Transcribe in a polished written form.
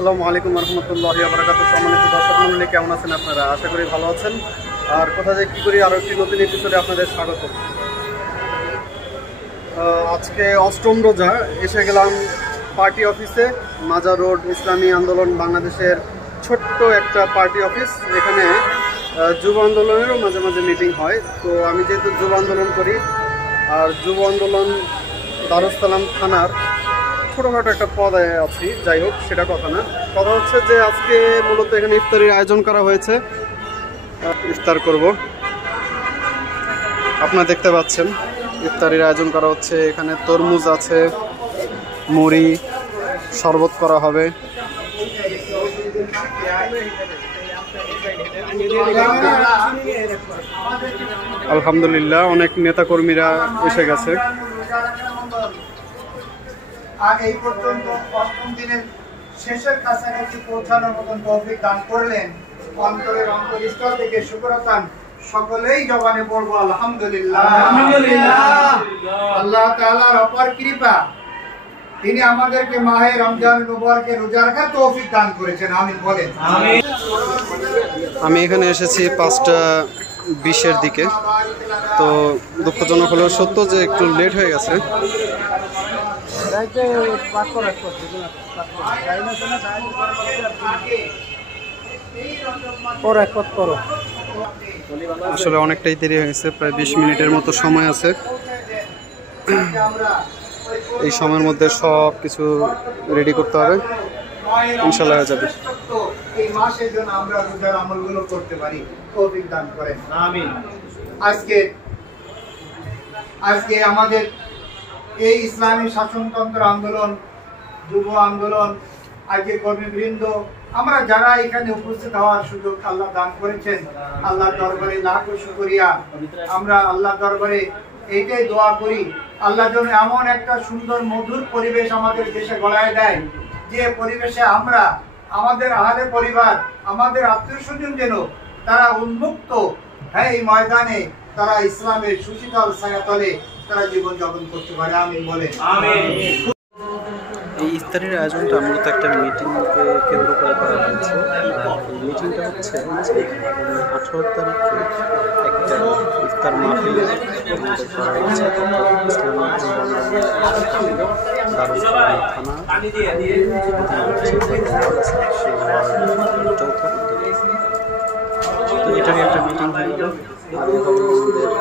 আসসালামু আলাইকুম রহমতুল্লাহি ওয়া বারাকাতুহু। সম্মানিত দর্শক মণ্ডলী, কেমন আছেন আপনারা? আশা করি ভালো আছেন। আর কোথা যে কী করি আরও একটি নতুন এপিসোডে আপনাদের স্বাগত। আজকে অষ্টম রোজা, এসে গেলাম পার্টি অফিসে, মাজার রোড ইসলামী আন্দোলন বাংলাদেশের ছোট্ট একটা পার্টি অফিস। এখানে যুব আন্দোলনেরও মাঝে মাঝে মিটিং হয়। তো আমি যেহেতু যুব আন্দোলন করি, আর যুব আন্দোলন দারুস সালাম থানার ছোটোখাটো একটা পদে আছি, যাই হোক সেটা কথা না। কথা হচ্ছে যে আজকে মূলত এখানে ইফতারির আয়োজন করা হয়েছে। ইফতার করব, আপনারা দেখতে পাচ্ছেন ইফতারির আয়োজন করা হচ্ছে। এখানে তরমুজ আছে, মুড়ি, শরবত করা হবে। আলহামদুলিল্লাহ, অনেক নেতাকর্মীরা এসে গেছে। আর এই পর্যন্ত অষ্টম দিনের শেষের কাছাকাছি পৌঁছানোর মতন তৌফিক দান করলেন। অন্তরের অন্তরস্থল থেকে শুকরাতান সকলেই জবানে পড়বো আলহামদুলিল্লাহ। আল্লাহ তাআলার অপার কৃপা, তিনি আমাদেরকে মাহে রমজান মুবারকে রোজা রাখার তৌফিক দান করেছেন। আমিন বলেন। আমি এখানে এসেছি 5:20-এর দিকে। তো দুঃখজনক হলেও সত্য যে একটু লেট হয়ে গেছে। আসলে অনেকটাই দেরি হয়ে গেছে, প্রায় 20 মিনিটের মতো সময় আছে। এই সময়ের মধ্যে সব কিছু রেডি করতে হবে, ইনশাআল্লাহ হয়ে যাবে। এই মাসের জন্য আমরা রোজার আমলগুলো করতে পারি, তৌফিক দান করেন। আমিন। আজকে আমাদের এই ইসলামী শাসনতন্ত্র আন্দোলন, যুব আন্দোলন, আজকে কর্মীবৃন্দ, আমরা যারা এখানে উপস্থিত হওয়ার সুযোগ আল্লাহ দান করেছেন, আল্লাহর দরবারে লাখ শুকরিয়া। আমরা আল্লাহর দরবারে এইটাই দোয়া করি, আল্লাহ যেন এমন একটা সুন্দর মধুর পরিবেশ আমাদের দেশে গড়ায় দেয়, যে পরিবেশে আমরা, আমাদের আহলে পরিবার, আমাদের আত্মীয় স্বজন যেন তারা উন্মুক্ত এই ময়দানে তারা ইসলামের সুশীতল ছায়াতলে তারা জীবন যাপন করতে পারে। আমিন বলেন। এই ইফতারির আয়োজনটা মূলত একটা মিটিংকে কেন্দ্র করে করা হয়েছে। এই মিটিংটা হচ্ছে 18 তারিখে একটা ইফতার মাহফিল আমাদের করা হয়েছে। দারুস সালাম থানা তো এটারই একটা মিটিং হয়ে গেল। আর এভাবে আমাদের